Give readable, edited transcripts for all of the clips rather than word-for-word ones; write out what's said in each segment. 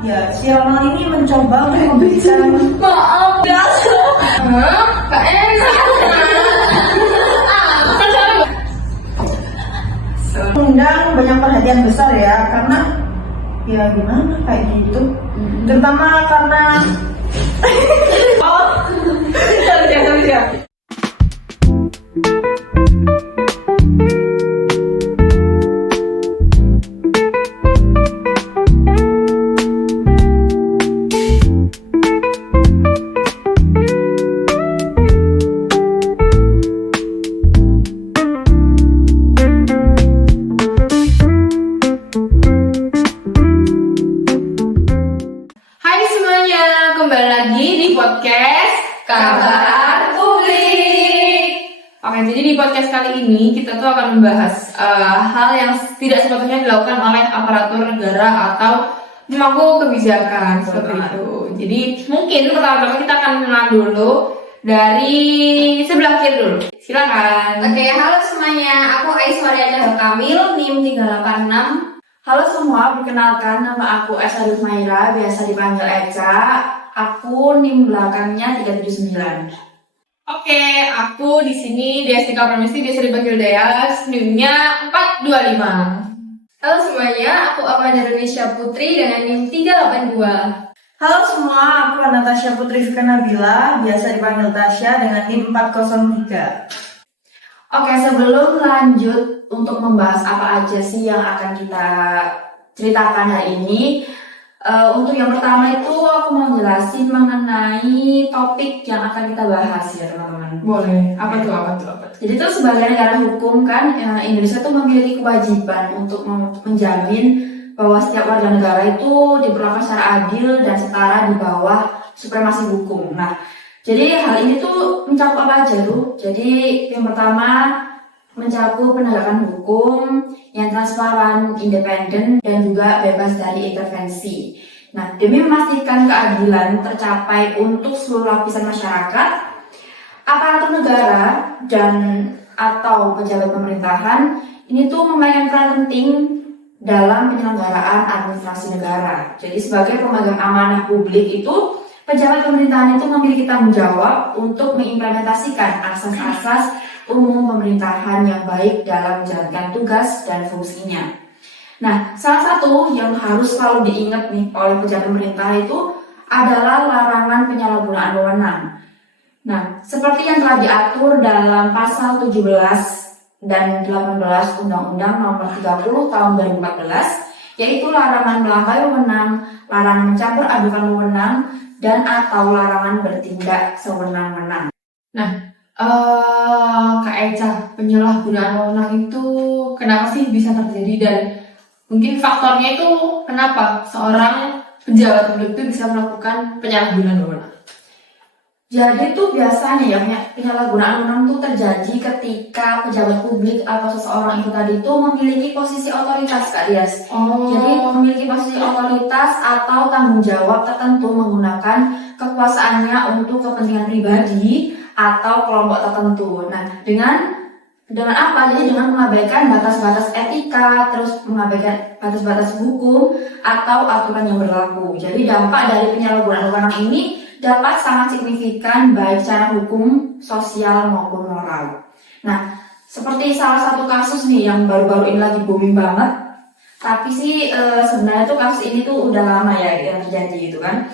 Ya, si Ronald ini mencoba untuk memberikan Maaf, biasa. Gak enak. undang banyak perhatian besar ya, karena ya gimana kayak gitu, terutama karena Kerja. Hai semuanya, kembali lagi di podcast Kabar Publik. Oke, jadi di podcast kali ini kita tuh akan membahas hal yang tidak sepatutnya dilakukan oleh aparatur negara atau pemangku kebijakan seperti itu. Jadi mungkin pertama-tama kita akan kenal dulu dari sebelah kiri dulu. Silakan. Oke, halo semuanya. Aku Aiswarya Cahyo Kamil, NIM 386. Halo semua, perkenalkan nama aku Esa Maira, biasa dipanggil Eca. Aku NIM belakangnya 379. Oke, aku di sini di STK Pramesti biasa dipanggil Dea, NIM-nya 425. Halo semuanya, aku Amanda Indonesia Putri dengan NIM 382. halo semua, aku Natasha Putri Fika Nabila, biasa dipanggil Tasya dengan NIM 403. Oke, sebelum lanjut untuk membahas apa aja sih yang akan kita ceritakan hari ini, untuk yang pertama itu aku mau jelasin mengenai topik yang akan kita bahas ya teman-teman. Boleh. Apa tuh? Jadi tuh sebagai negara hukum kan, Indonesia tuh memiliki kewajiban untuk menjamin bahwa setiap warga negara itu diperlakukan secara adil dan setara di bawah supremasi hukum. Nah, jadi hal ini tuh mencakup apa aja tuh? Jadi yang pertama mencakup penegakan hukum yang transparan, independen, dan juga bebas dari intervensi. Nah, demi memastikan keadilan tercapai untuk seluruh lapisan masyarakat, aparatur negara dan atau pejabat pemerintahan ini tuh memainkan peran penting dalam penyelenggaraan administrasi negara. Jadi sebagai pemegang amanah publik itu, pejabat pemerintahan itu memiliki tanggung jawab untuk mengimplementasikan asas-asas umum pemerintahan yang baik dalam menjalankan tugas dan fungsinya. Nah, salah satu yang harus selalu diingat nih oleh pejabat pemerintah itu adalah larangan penyalahgunaan wewenang. Nah, seperti yang telah diatur dalam pasal 17 dan 18 Undang-Undang Nomor 30 Tahun 2014, yaitu larangan melampaui wewenang, larangan mencampur adukan wewenang, dan atau larangan bertindak sewenang-wenang. Nah, Kak Eca, penyalahgunaan wewenang itu kenapa sih bisa terjadi dan mungkin faktornya itu kenapa seorang pejabat publik itu bisa melakukan penyalahgunaan wewenang? Jadi tuh biasanya ya penyalahgunaan wewenang tuh terjadi ketika pejabat publik atau seseorang itu tadi itu memiliki posisi otoritas, Kak Dias. Jadi memiliki posisi otoritas atau tanggung jawab tertentu menggunakan kekuasaannya untuk kepentingan pribadi atau kelompok tertentu. Nah, dengan apa? Jadi dengan mengabaikan batas-batas etika, terus mengabaikan batas-batas hukum atau aturan yang berlaku. Jadi dampak dari penyalahgunaan wewenang ini dapat sangat signifikan baik secara hukum, sosial maupun moral. Nah, seperti salah satu kasus nih yang baru-baru ini lagi booming banget. Tapi sih sebenarnya tuh kasus ini tuh udah lama ya yang terjadi gitu kan.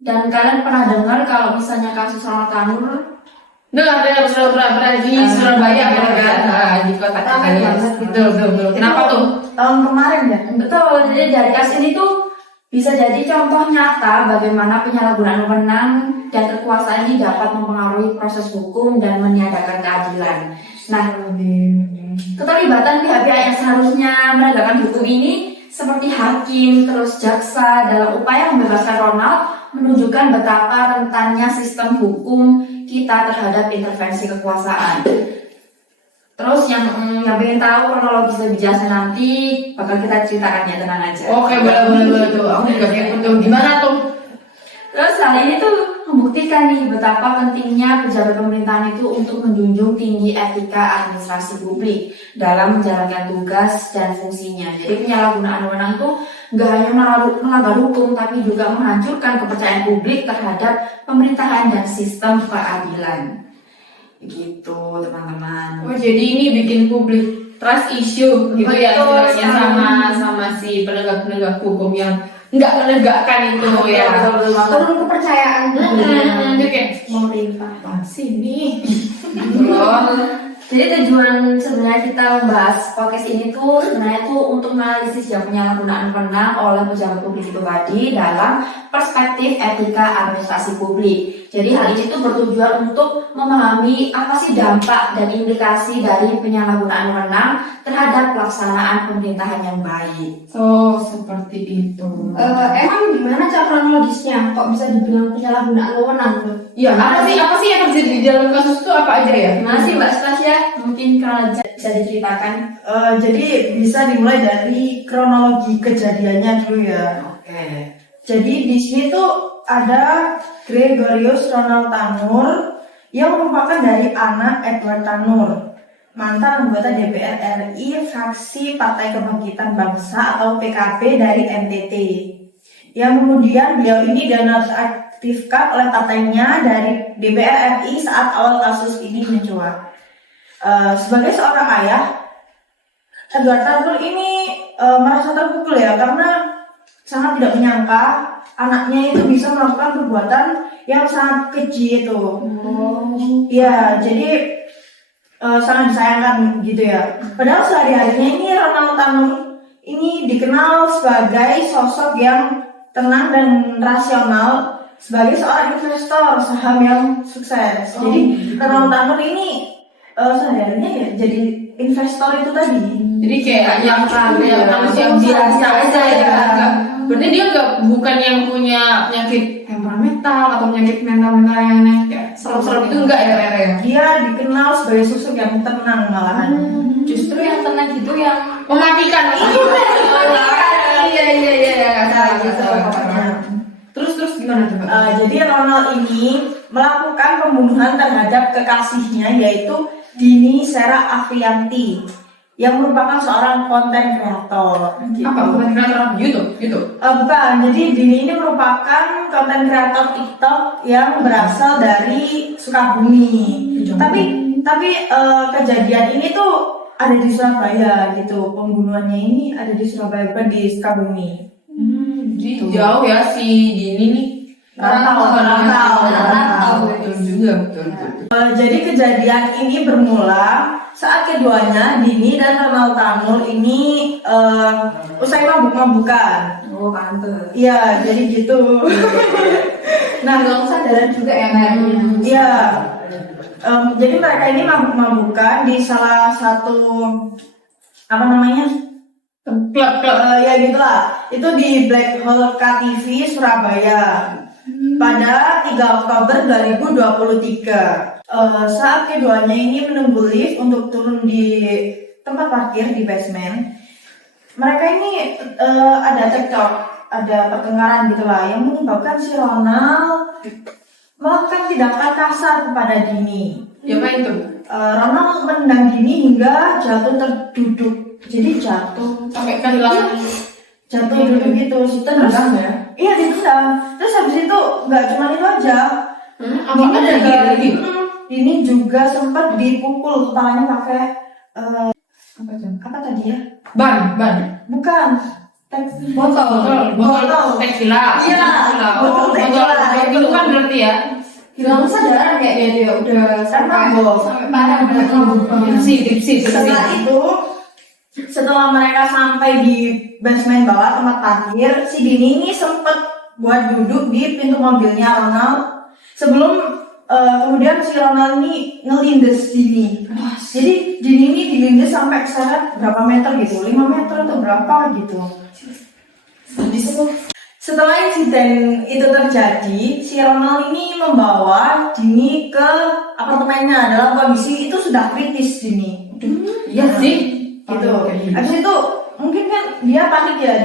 Dan kalian pernah dengar kalau misalnya kasus Ronald Tanur? Dengar pernah di Surabaya kan? Di kota kita. Betul. Kenapa tuh? Tahun kemarin ya. Betul, jadi dari kasus ini tuh bisa jadi contoh nyata bagaimana penyalahgunaan wewenang dan kekuasaan ini dapat mempengaruhi proses hukum dan meniadakan keadilan. Nah, keterlibatan pihak-pihak yang seharusnya menegakkan hukum ini seperti hakim, terus jaksa dalam upaya membebaskan Ronald menunjukkan betapa rentannya sistem hukum kita terhadap intervensi kekuasaan. Terus yang pengen tahu kronologis lebih jelasnya nanti bakal kita ceritakan ya, tenang aja. Oke, boleh tuh. Aku juga kepo tuh. Gimana tuh? Terus hal ini tuh membuktikan nih betapa pentingnya pejabat pemerintahan itu untuk menjunjung tinggi etika administrasi publik dalam menjalankan tugas dan fungsinya. Jadi penyalahgunaan wewenang itu nggak hanya melanggar hukum, tapi juga menghancurkan kepercayaan publik terhadap pemerintahan dan sistem peradilan. Begitu teman-teman. Oh jadi ini bikin publik trust issue gitu ya Betul istilahnya sama si penegak-penegak hukum yang nggak menegakkan itu ya. Betul. Turun kepercayaan Dia kayak pemerintah. apaan sih ini? Jadi tujuan sebenarnya kita membahas podcast ini tuh sebenarnya tuh untuk menganalisis ya penyalahgunaan wewenang oleh pejabat publik itu tadi dalam perspektif etika administrasi publik. Jadi hal ini tuh bertujuan untuk memahami apa sih dampak dan implikasi dari penyalahgunaan wewenang terhadap pelaksanaan pemerintahan yang baik. So seperti itu. Emang gimana cara kronologisnya? Kok bisa dibilang penyalahgunaan wewenang tuh? Ya apa sih yang terjadi di dalam kasus itu apa aja ya? Gimana sih Mbak Stasia? Mungkin kalau bisa diceritakan. Jadi bisa dimulai dari kronologi kejadiannya dulu ya. Oke. Jadi di sini tuh ada Gregorius Ronald Tanur yang merupakan dari anak Edward Tanur, mantan anggota DPR RI fraksi Partai Kebangkitan Bangsa atau PKB dari NTT. Yang kemudian beliau ini dinonaktifkan oleh partainya dari DPR RI saat awal kasus ini mencuat. Sebagai seorang ayah, Edward Tanur ini merasa terpukul ya karena sangat tidak menyangka anaknya itu bisa melakukan perbuatan yang sangat keji itu. Ya, jadi sangat disayangkan gitu ya. Padahal sehari-harinya ini Ronald Tanur ini dikenal sebagai sosok yang tenang dan rasional sebagai seorang investor saham yang sukses. Jadi Ronald Tanur ini sehari-harinya ya jadi investor itu tadi. Jadi kayak yang manusia biasa aja ya. Berarti dia bukan yang punya penyakit temperamental atau penyakit mental yang aneh kayak serem-serem itu enggak ya Rere? Dia dikenal sebagai sosok yang tenang malahan. Justru yang tenang gitu yang Mematikan. Iya. Nah, gitu pokoknya. Terus gimana tuh? Jadi Ronald ini melakukan pembunuhan terhadap kekasihnya yaitu Dini Sera Afrianti yang merupakan seorang konten kreator. Apa bukan kreator YouTube? Bukan, jadi Dini ini merupakan konten kreator TikTok yang berasal dari Sukabumi. Tapi kejadian ini tuh ada di Surabaya gitu. Pembunuhannya ini ada di Surabaya, bukan di Sukabumi. Jadi jauh ya si Dini nih. Rantau. Betul juga, betul. Jadi kejadian ini bermula saat keduanya Dini dan Ronald Tanur ini usai mabuk-mabukan. oh pantes. Iya, jadi gitu. Nah, Nggak kesadaran juga ya kayaknya. iya. Jadi mereka ini mabuk-mabukan di salah satu apa namanya? Klub. Ya gitulah. Itu di Black Hole KTV Surabaya pada 3 Oktober 2023. Saat keduanya ini menunggu lift untuk turun di tempat parkir di basement, mereka ini ada cekcok, ada pertengkaran gitulah yang menyebabkan si Ronald melakukan tindakan kasar kepada Dini. Ya apa itu? Ronald menendang Dini hingga jatuh terduduk. Jadi jatuh Kehilangan. duduk gitu. Terus ya? iya ditendang. Terus habis itu nggak cuma itu aja. Apa ada lagi? Dini juga sempat dipukul kepalanya pakai Apa tuh? apa tadi ya? Ban. Bukan. Botol tequila. Iya, botol tequila. Itu kan berarti ya. Hilang kesadaran kayaknya dia udah sampai Mabok. parah Tipsi. Setelah mereka sampai di basement bawah tempat parkir, si Dini ini sempat buat duduk di pintu mobilnya Ronald sebelum kemudian si Ronald ini ngelindes Dini. Jadi Dini ini dilindes sampai keseret berapa meter gitu, 5 meter atau berapa gitu. Setelah insiden itu terjadi, si Ronald ini membawa Dini ke apartemennya dalam kondisi itu sudah kritis Dini. Iya sih. Gitu. Habis itu mungkin kan dia panik ya,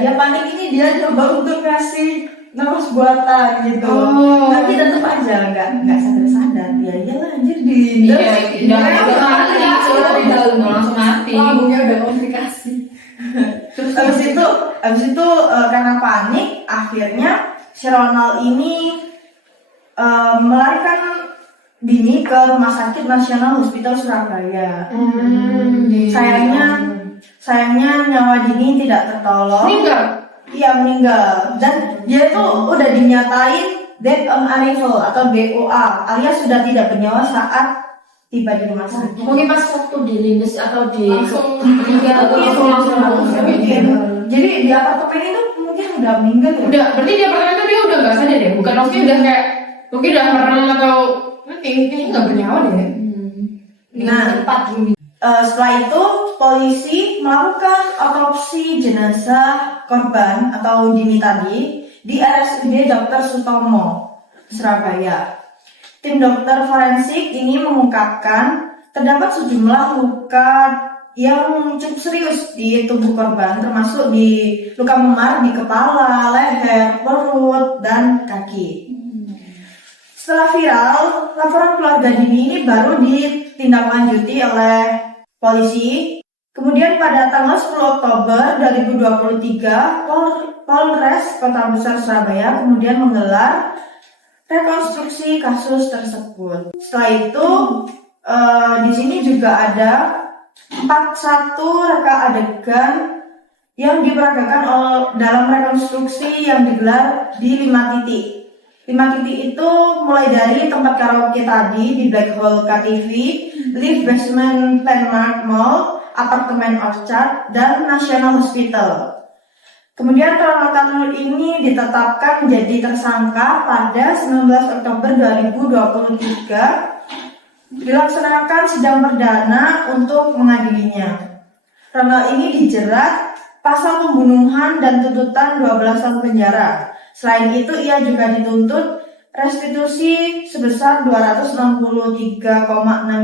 dia coba untuk kasih nafas buatan gitu. Oh. Tapi tetap aja nggak sadar dia iyalah anjir dilindas. Langsung mati. Lambungnya udah komplikasi. Terus abis itu karena panik, akhirnya si Ronald ini melarikan Bini ke Rumah Sakit Nasional Hospital Surabaya. Sayangnya nyawa Dini tidak tertolong. Iya meninggal, dan dia itu udah dinyatain dead on arrival atau DOA, alias sudah tidak bernyawa saat tiba di rumah sakit. Mungkin pas waktu dilindas atau di Langsung meninggal langsung. Jadi di apartemen itu mungkin udah meninggal ya? Udah, berarti di apartemen itu dia udah nggak sadar ya? Bukan maksudnya udah kayak mungkin udah merem atau kayaknya nggak bernyawa deh. Nah, setelah itu polisi melakukan otopsi jenazah korban atau Dini tadi di RSUD Dr. Sutomo, Surabaya. Tim dokter forensik ini mengungkapkan terdapat sejumlah luka yang cukup serius di tubuh korban, termasuk di luka memar di kepala, leher, perut, dan kaki. Setelah viral, laporan keluarga Dini ini baru ditindaklanjuti oleh polisi. Kemudian pada tanggal 10 Oktober 2023, Polres Kota Besar Surabaya kemudian menggelar rekonstruksi kasus tersebut. Setelah itu, di sini juga ada 41 reka adegan yang diperagakan dalam rekonstruksi yang digelar di 5 titik. 5 titik itu mulai dari tempat karaoke tadi di Black Hole KTV, lift basement Landmark Mall, apartemen Orchard, dan National Hospital. Kemudian Ronald Tanur ini ditetapkan menjadi tersangka pada 19 Oktober 2023. Dilaksanakan sidang perdana untuk mengadilinya. Ronald ini dijerat pasal pembunuhan dan tuntutan 12 tahun penjara. Selain itu, ia juga dituntut restitusi sebesar 263,6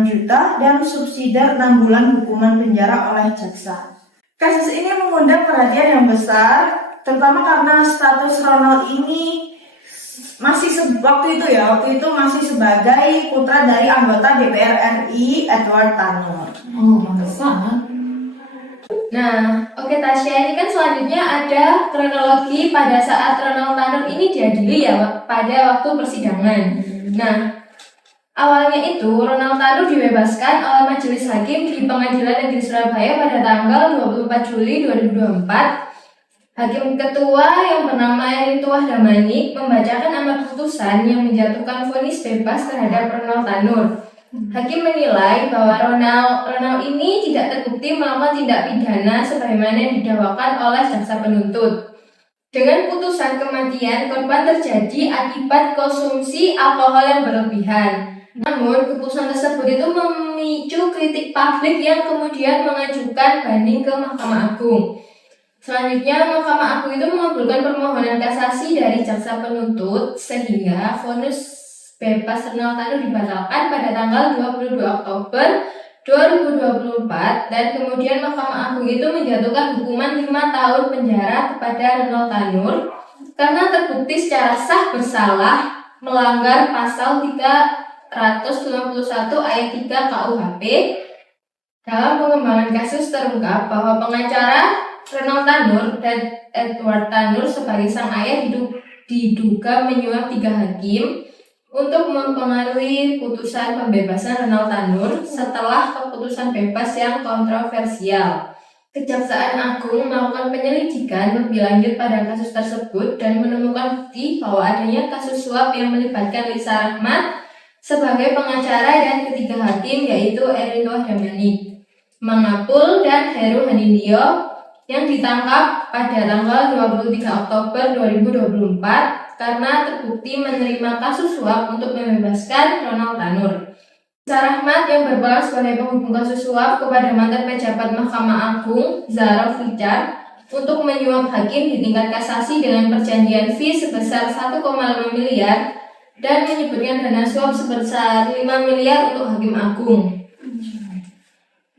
juta dan subsidi 6 bulan hukuman penjara oleh jaksa. Kasus ini mengundang perhatian yang besar, terutama karena status Ronald ini waktu itu masih sebagai putra dari anggota DPR RI Edward Tanur. Oh, pantesan. Nah, oke Tasya, ini kan selanjutnya ada kronologi pada saat Ronald Tanur ini diadili ya pada waktu persidangan. Nah, awalnya itu Ronald Tanur dibebaskan oleh Majelis Hakim di Pengadilan Negeri Surabaya pada tanggal 24 Juli 2024. Hakim Ketua yang bernama Erinto Wahdamanik membacakan amar putusan yang menjatuhkan vonis bebas terhadap Ronald Tanur. Hakim menilai bahwa Ronald ini tidak terbukti melakukan tindak pidana sebagaimana didakwakan oleh jaksa penuntut. Dengan putusan kematian, korban terjadi akibat konsumsi alkohol yang berlebihan. Namun, keputusan tersebut itu memicu kritik publik yang kemudian mengajukan banding ke Mahkamah Agung. Selanjutnya, Mahkamah Agung itu mengabulkan permohonan kasasi dari jaksa penuntut sehingga vonis bebas Ronald Tanur dibatalkan pada tanggal 22 Oktober 2024 dan kemudian Mahkamah Agung itu menjatuhkan hukuman 5 tahun penjara kepada Ronald Tanur karena terbukti secara sah bersalah melanggar pasal 391 ayat 3 KUHP. Dalam pengembangan kasus terungkap bahwa pengacara Ronald Tanur dan Edward Tanur sebagai sang ayah diduga menyuap 3 hakim untuk mempengaruhi putusan pembebasan Ronald Tanur setelah keputusan bebas yang kontroversial. Kejaksaan Agung melakukan penyelidikan lebih lanjut pada kasus tersebut dan menemukan bukti bahwa adanya kasus suap yang melibatkan Lisa Rahmat sebagai pengacara dan ketiga hakim yaitu Erinto Wahdamanik, Mangapul, dan Heru Hanindyo yang ditangkap pada tanggal 23 Oktober 2024 karena terbukti menerima kasus suap untuk membebaskan Ronald Tanur. Lisa Rahmat yang berperan sebagai penghubung kasus suap kepada mantan pejabat Mahkamah Agung Zahra Fichar untuk menyuap hakim di tingkat kasasi dengan perjanjian fee sebesar 1,5 miliar dan menyebutkan dana suap sebesar 5 miliar untuk Hakim Agung.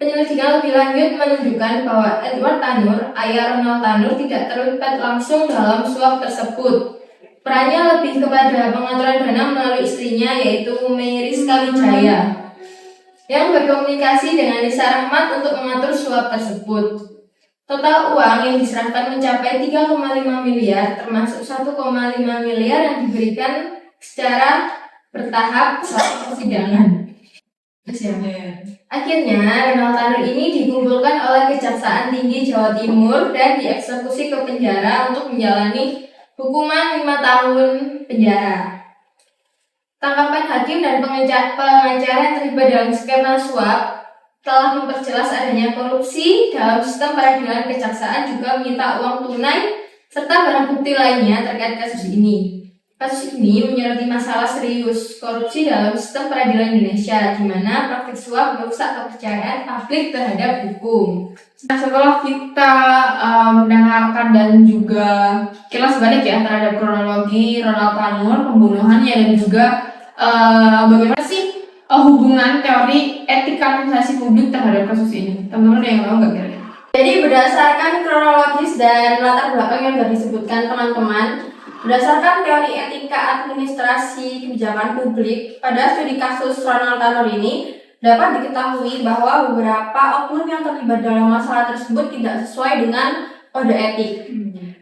Penyelidikan lebih lanjut menunjukkan bahwa Edward Tanur, ayah Ronald Tanur, tidak terlibat langsung dalam suap tersebut. Perannya lebih kepada pengaturan dana melalui istrinya, yaitu Meiris Kawijaya, yang berkomunikasi dengan Nisa Rahmat untuk mengatur suap tersebut. Total uang yang diserahkan mencapai 3,5 miliar, termasuk 1,5 miliar yang diberikan secara bertahap saat persidangan. Akhirnya, Ronald Tanur ini dikumpulkan oleh Kejaksaan Tinggi Jawa Timur dan dieksekusi ke penjara untuk menjalani hukuman 5 tahun penjara. Tanggapan hakim dan pengacara yang terlibat dalam skema suap telah memperjelas adanya korupsi dalam sistem peradilan. Kejaksaan juga meminta uang tunai serta barang bukti lainnya terkait kasus ini. Kasus ini menyoroti masalah serius korupsi dalam sistem peradilan Indonesia, di mana praktik suap merusak kepercayaan publik terhadap hukum. Nah, setelah kita mendengarkan dan juga kilas balik ya terhadap kronologi Ronald Tanur, pembunuhannya, dan juga bagaimana sih hubungan teori etika administrasi publik terhadap kasus ini, teman-teman ada yang mau nggak kira-kira? Jadi berdasarkan kronologis dan latar belakang yang sudah disebutkan teman-teman, berdasarkan teori etika administrasi kebijakan publik, pada studi kasus Ronald Tanur ini dapat diketahui bahwa beberapa oknum yang terlibat dalam masalah tersebut tidak sesuai dengan kode etik.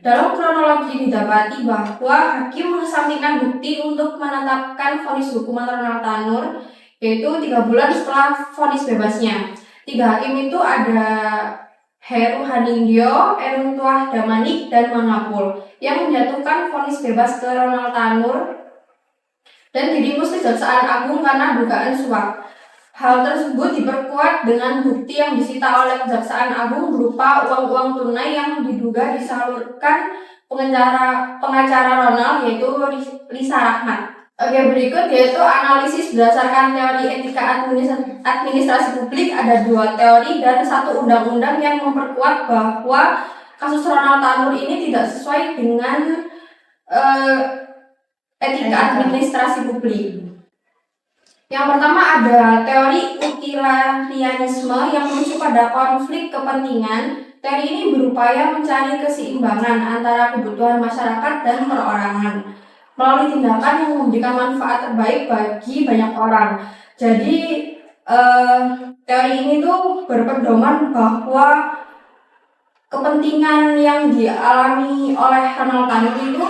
Dalam kronologi didapati bahwa hakim mengesampingkan bukti untuk menetapkan vonis hukuman Ronald Tanur, yaitu 3 bulan setelah vonis bebasnya. 3 hakim itu ada Heru Haningyo, Erun Tuah Damanik, dan Mangapul yang menjatuhkan vonis bebas ke Ronald Tanur dan diringkus Kejaksaan Agung karena dugaan suap. Hal tersebut diperkuat dengan bukti yang disita oleh Kejaksaan Agung berupa uang-uang tunai yang diduga disalurkan pengacara Ronald, yaitu Lisa Rahmat. Oke, berikut yaitu analisis berdasarkan teori etika administrasi publik. Ada 2 teori dan 1 undang-undang yang memperkuat bahwa kasus Ronald Tanur ini tidak sesuai dengan etika administrasi publik. Yang pertama ada teori utilitarianisme yang mengacu pada konflik kepentingan. Teori ini berupaya mencari keseimbangan antara kebutuhan masyarakat dan perorangan melalui tindakan yang memberikan manfaat terbaik bagi banyak orang. Jadi teori ini tuh berpedoman bahwa kepentingan yang dialami oleh Ronald Tanur itu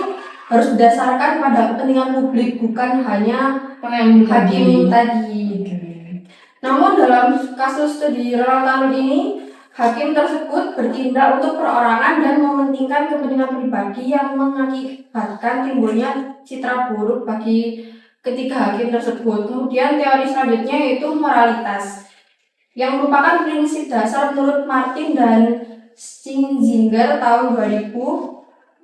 harus berdasarkan pada kepentingan publik, bukan hanya hakim tadi. Namun dalam kasus studi Ronald Tanur ini, hakim tersebut bertindak untuk perorangan dan mementingkan kepentingan pribadi yang mengakibatkan timbulnya citra buruk bagi ketiga hakim tersebut. Kemudian teori selanjutnya yaitu moralitas, yang merupakan prinsip dasar menurut Martin dan Stinzinger tahun 2000,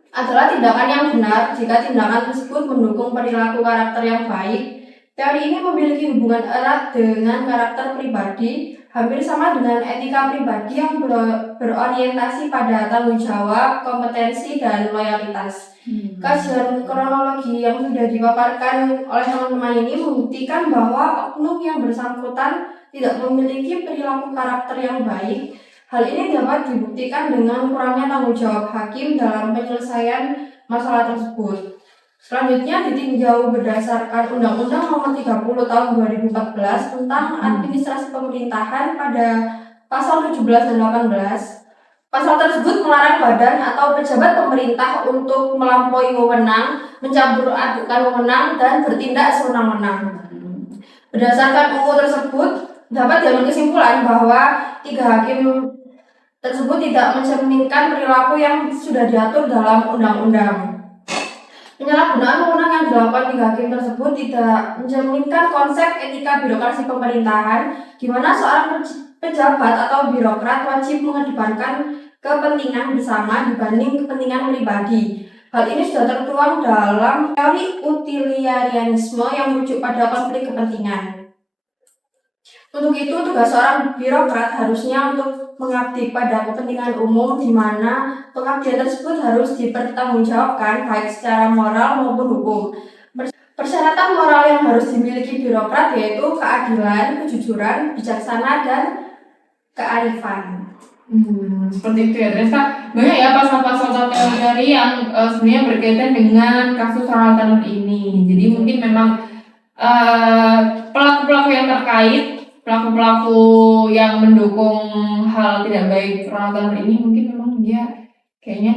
adalah tindakan yang benar jika tindakan tersebut mendukung perilaku karakter yang baik. Teori ini memiliki hubungan erat dengan karakter pribadi, hampir sama dengan etika pribadi yang berorientasi pada tanggung jawab, kompetensi, dan loyalitas. Kajian kronologi yang sudah dipaparkan oleh teman-teman ini membuktikan bahwa oknum yang bersangkutan tidak memiliki perilaku karakter yang baik. Hal ini dapat dibuktikan dengan kurangnya tanggung jawab hakim dalam penyelesaian masalah tersebut. Selanjutnya ditinjau berdasarkan Undang-Undang Nomor 30 Tahun 2014 tentang Administrasi Pemerintahan pada pasal 17 dan 18. Pasal tersebut melarang badan atau pejabat pemerintah untuk melampaui wewenang, mencampur adukan wewenang, dan bertindak sewenang-wenang. Berdasarkan UU tersebut, dapat diambil kesimpulan bahwa 3 hakim tersebut tidak mencerminkan perilaku yang sudah diatur dalam undang-undang. Penyalahgunaan wewenang yang dilakukan 3 hakim tersebut tidak mencerminkan konsep etika birokrasi pemerintahan, di mana seorang pejabat atau birokrat wajib mengedepankan kepentingan bersama dibanding kepentingan pribadi. Hal ini sudah tertuang dalam teori utilitarianisme yang merujuk pada konflik kepentingan. Untuk itu, tugas seorang birokrat harusnya untuk mengabdi pada kepentingan umum, di mana pengabdian tersebut harus dipertanggungjawabkan baik secara moral maupun hukum. Persyaratan moral yang harus dimiliki birokrat yaitu keadilan, kejujuran, bijaksana, dan kearifan. Seperti itu ya Teresa. Banyak ya pasal-pasal atau teori yang sebenarnya berkaitan dengan kasus Ronald Tanur ini. Jadi mungkin memang pelaku-pelaku yang terkait, pelaku-pelaku yang mendukung hal tidak baik Ronald Tanur ini mungkin memang dia kayaknya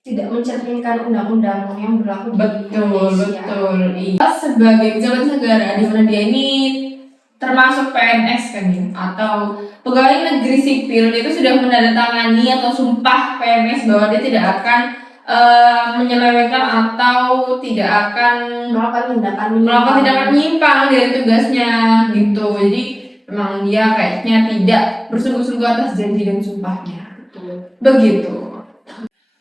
Tidak mencerminkan undang-undang yang berlaku di Indonesia. betul. Iya. Sebagai pejabat negara di mana dia ini termasuk PNS kan ya, atau pegawai negeri sipil, dia itu sudah menandatangani atau sumpah PNS bahwa dia tidak akan menyelewengkan atau tidak akan Melakukan tindakan menyimpang dari tugasnya gitu. Jadi memang dia kayaknya tidak bersungguh-sungguh atas janji dan sumpahnya. Begitu.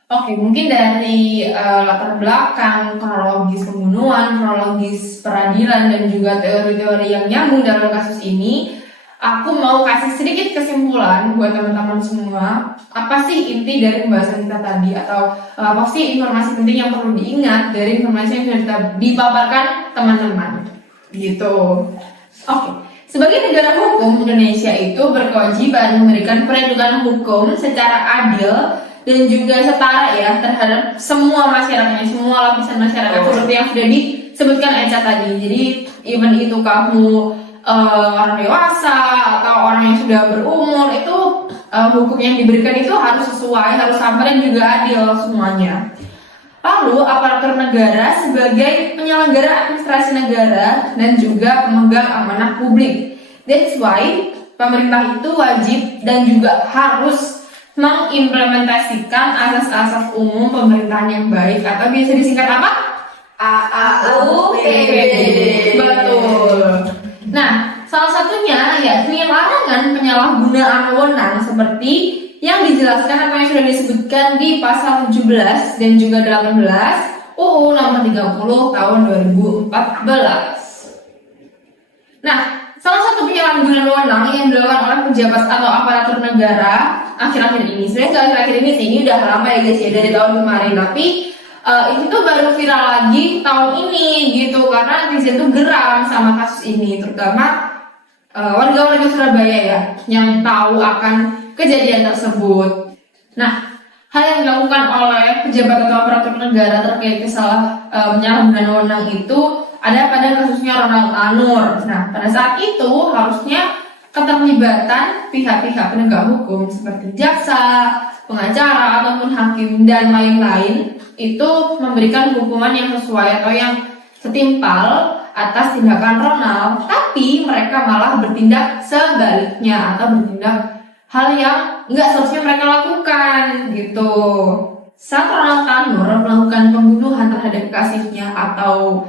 Oke, mungkin dari latar belakang, kronologis pembunuhan, kronologis peradilan, dan juga teori-teori yang nyambung dalam kasus ini, aku mau kasih sedikit kesimpulan buat teman-teman semua. Apa sih inti dari pembahasan kita tadi? Atau apa sih informasi penting yang perlu diingat dari informasi yang sudah kita dipaparkan teman-teman? Gitu. Oke. Sebagai negara hukum, Indonesia itu berkewajiban memberikan perlindungan hukum secara adil dan juga setara ya terhadap semua masyarakatnya, semua lapisan masyarakat seperti yang sudah disebutkan Eca tadi. Jadi even itu kamu orang dewasa atau orang yang sudah berumur, itu hukum yang diberikan itu harus sesuai, harus sama dan juga adil semuanya. Lalu aparatur negara sebagai penyelenggara administrasi negara dan juga pemegang amanah publik. That's why pemerintah itu wajib dan juga harus mengimplementasikan asas-asas umum pemerintahan yang baik, atau biasa disingkat apa? AAUPPD. Betul. Nah, salah satunya yakni larangan penyalahgunaan wewenang seperti yang dijelaskan atau yang sudah disebutkan di pasal 17 dan juga 18 UU nomor 30 tahun 2014. Nah, salah satu penyalahgunaan wewenang yang dilakukan oleh pejabat atau aparatur negara akhir-akhir ini, sebenarnya akhir-akhir ini sih, ini udah lama ya guys ya, dari tahun kemarin, tapi itu tuh baru viral lagi tahun ini gitu, karena netizen tuh geram sama kasus ini, terutama warga-warga Surabaya ya yang tahu akan kejadian tersebut. Nah, hal yang dilakukan oleh pejabat atau aparatur negara terkait penyalahgunaan wewenang itu ada pada kasusnya Ronald Tanur. Nah, pada saat itu harusnya keterlibatan pihak-pihak penegak hukum seperti jaksa, pengacara, ataupun hakim dan lain-lain itu memberikan hukuman yang sesuai atau yang setimpal atas tindakan Ronald, tapi mereka malah bertindak sebaliknya atau bertindak hal yang nggak seharusnya mereka lakukan gitu. Saat Ronald Tanur melakukan pembunuhan terhadap kekasihnya atau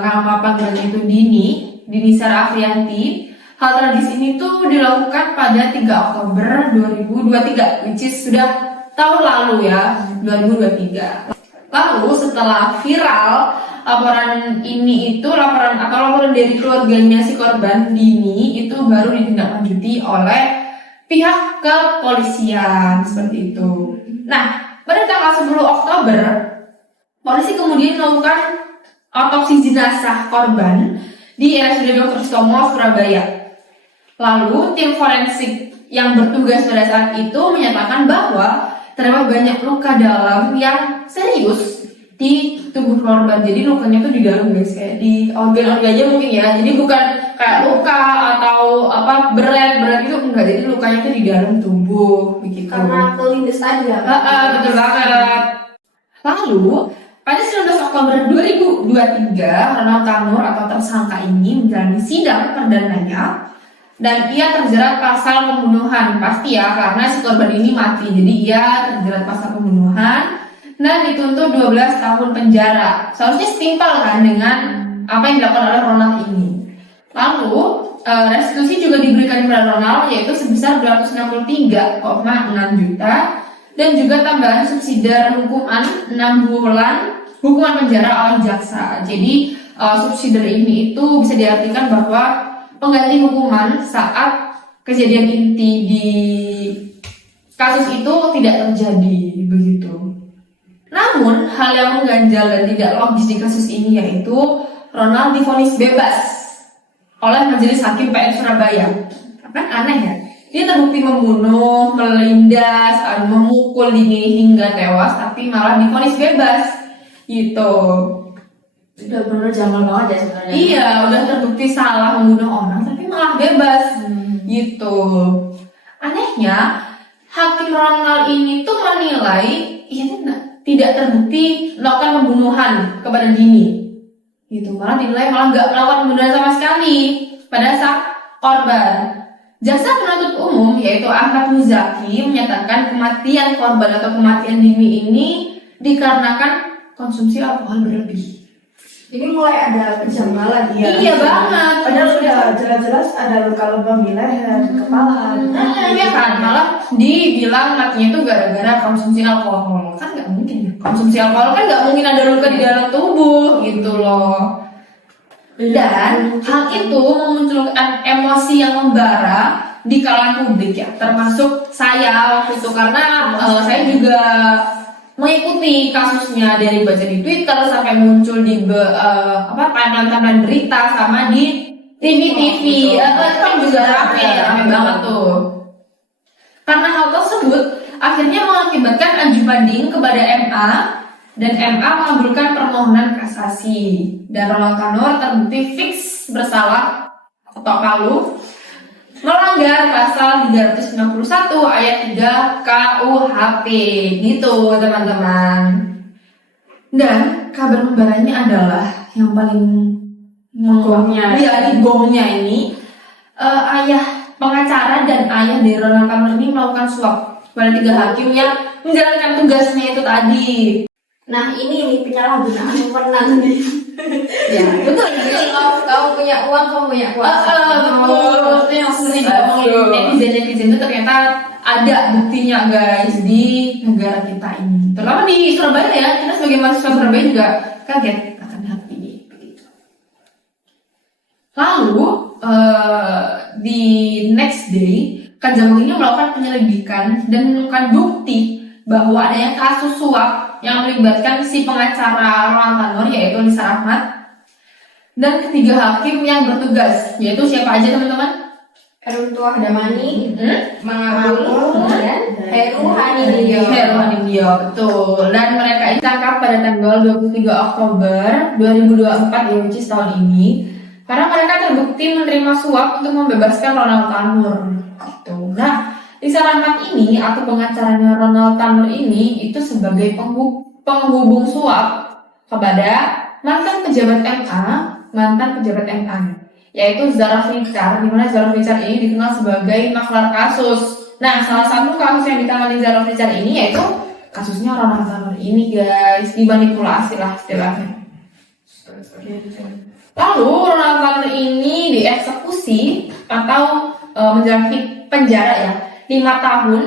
nama panggilannya itu Dini Sarah Afrianti, hal tragis ini tuh dilakukan pada 3 Oktober 2023, which is sudah tahun lalu ya, 2023. Lalu setelah viral laporan ini itu, laporan dari keluarganya si korban Dini itu baru ditindaklanjuti oleh pihak kepolisian seperti itu. Nah, pada tanggal 10 Oktober, polisi kemudian melakukan otopsi jenazah korban di RSUD Dr. Sutomo, Surabaya. Lalu tim forensik yang bertugas pada saat itu menyatakan bahwa terdapat banyak luka dalam yang serius di tubuh korban. Jadi lukanya tuh di dalam guys, kayak di organ-organnya mungkin ya. Jadi bukan kayak luka atau berat itu enggak. Jadi lukanya tuh di dalam tubuh begitu. Karena kelindes aja. Betul banget. Lalu pada 19 Oktober 2023, Ronald Tanur atau tersangka ini menjalani sidang perdananya dan ia terjerat pasal pembunuhan. Pasti ya, karena si korban ini mati, jadi ia terjerat pasal pembunuhan dan dituntut 12 tahun penjara. Seharusnya setimpal kan dengan apa yang dilakukan oleh Ronald ini. Lalu restitusi juga diberikan kepada Ronald, yaitu sebesar 263,6 juta dan juga tambahan subsidi hukuman 6 bulan hukuman penjara oleh jaksa. Jadi subsidi ini itu bisa diartikan bahwa pengganti hukuman saat kejadian inti di kasus itu tidak terjadi begitu. Namun hal yang mengganjal dan tidak logis di kasus ini yaitu Ronald divonis bebas oleh Majelis Hakim PN Surabaya. Kan aneh ya? dia terbukti membunuh, melindas, memukul diri hingga tewas, tapi malah divonis bebas gitu. Udah bener janggal banget ya sebenarnya. Iya, udah terbukti salah membunuh orang tapi malah bebas gitu. Anehnya, Hakim Ronald ini tuh menilai tidak terbukti melakukan pembunuhan kepada Dini. Gitu, malah dinilai malah nggak melakukan pembunuhan sama sekali pada sang korban. Jaksa penuntut umum yaitu Ahmad Muzaki menyatakan kematian korban atau kematian Dini ini dikarenakan konsumsi alkohol berlebih. Ini mulai ada kejanggalan ya. Iya banget. Padahal sudah jelas-jelas ada luka lebam di leher, di kepala. Iya kan, malah dibilang matinya itu gara-gara konsumsi alkohol. Kan nggak mungkin ya. Konsumsi alkohol kan nggak mungkin ada luka di dalam tubuh gitu loh. Dan hal itu memunculkan emosi yang membara di kalangan publik ya, termasuk saya waktu itu karena saya juga mengikuti kasusnya dari baca di Twitter sampai muncul di timeline berita sama di TV. Kan juga rame banget tuh. Karena hal tersebut akhirnya mengakibatkan aju banding kepada MA dan MA mengabulkan permohonan kasasi dan Ronald Tanur terbukti fix bersalah atau palu melanggar pasal 361 ayat 3 KUHP gitu teman-teman. Dan kabar membaranya adalah yang paling Gongnya. Iya, gongnya ini ayah pengacara dan ayah dari Ronald Tanur ini melakukan suap kepada 3 hakim yang menjalankan tugasnya itu tadi. Nah ini penyalahgunaan wewenang nih. Ya, betul. Kamu punya uang, kamu punya kuasa. Betul. Maksudnya yang sering diomongin netizen itu ternyata ada buktinya guys di negara kita ini. Terutama di Surabaya ya. Kita sebagai mahasiswa Surabaya juga kaget akan hal ini. Lalu di next day, Kejagung ini melakukan penyelidikan dan menemukan bukti bahwa adanya kasus suap yang melibatkan si pengacara Ronald Tanur yaitu Lisa Rahmat dan 3 hakim yang bertugas, yaitu siapa aja teman-teman? Eruntuah Damani, Mangabul, dan Heru Hanindyo. Betul. Dan mereka ini ditangkap pada tanggal 23 Oktober 2024 which is tahun ini karena mereka terbukti menerima suap untuk membebaskan Ronald Tanur. Gitu. Nah, Lisa Rahmat ini atau pengacaranya Ronald Tanur ini itu sebagai penghubung suap kepada mantan pejabat MA, yaitu Zara Flicker, di mana Zara Flicker ini dikenal sebagai maklar kasus. Nah, salah satu kasus yang ditangani Zara Flicker ini yaitu kasusnya Ronald Tanur ini guys, dimanipulasi lah istilahnya. Lalu Ronald Tanur ini dieksekusi atau menjalani penjara ya 5 tahun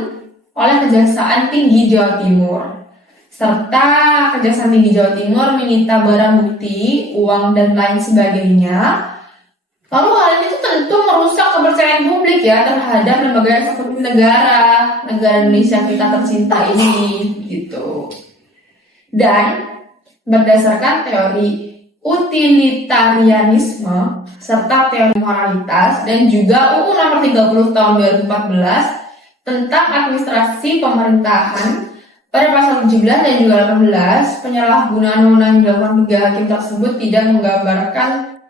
oleh Kejaksaan Tinggi Jawa Timur. Serta Kejaksaan Tinggi Jawa Timur menyita barang bukti, uang dan lain sebagainya. Lalu hal ini tuh tentu merusak kepercayaan publik ya terhadap lembaga eksekutif negara Indonesia kita tercinta ini gitu. Dan berdasarkan teori utilitarianisme serta teori moralitas dan juga UU nomor 30 tahun 2014 tentang administrasi pemerintahan pada pasal 17 dan juga 18 penyalahgunaan wewenang yang dilakukan 3 hakim tersebut tidak menggambarkan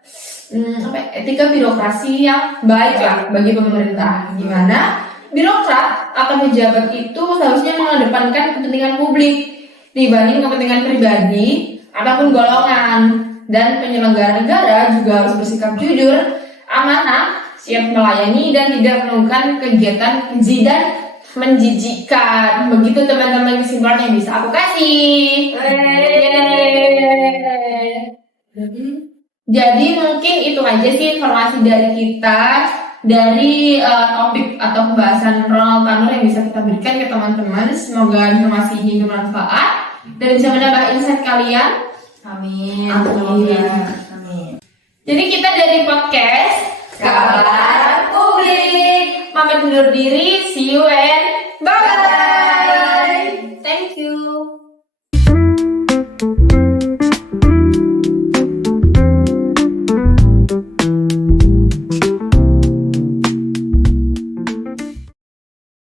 etika birokrasi yang baik lah bagi pemerintah, di mana birokrat atau pejabat itu seharusnya mengedepankan kepentingan publik dibanding kepentingan pribadi ataupun golongan. Dan penyelenggara negara juga harus bersikap jujur, amanah, siap melayani dan tidak melakukan kegiatan keji dan menjijikkan. Begitu teman-teman kesimpulan yang bisa aku kasih. Jadi mungkin itu aja sih informasi dari kita dari topik atau pembahasan Ronald Tanur yang bisa kita berikan ke teman-teman. Semoga informasi ini bermanfaat dan bisa menambah insight kalian. Amin. Jadi kita dari podcast Kabar Publik pamit undur diri. See you and bye. Thank you.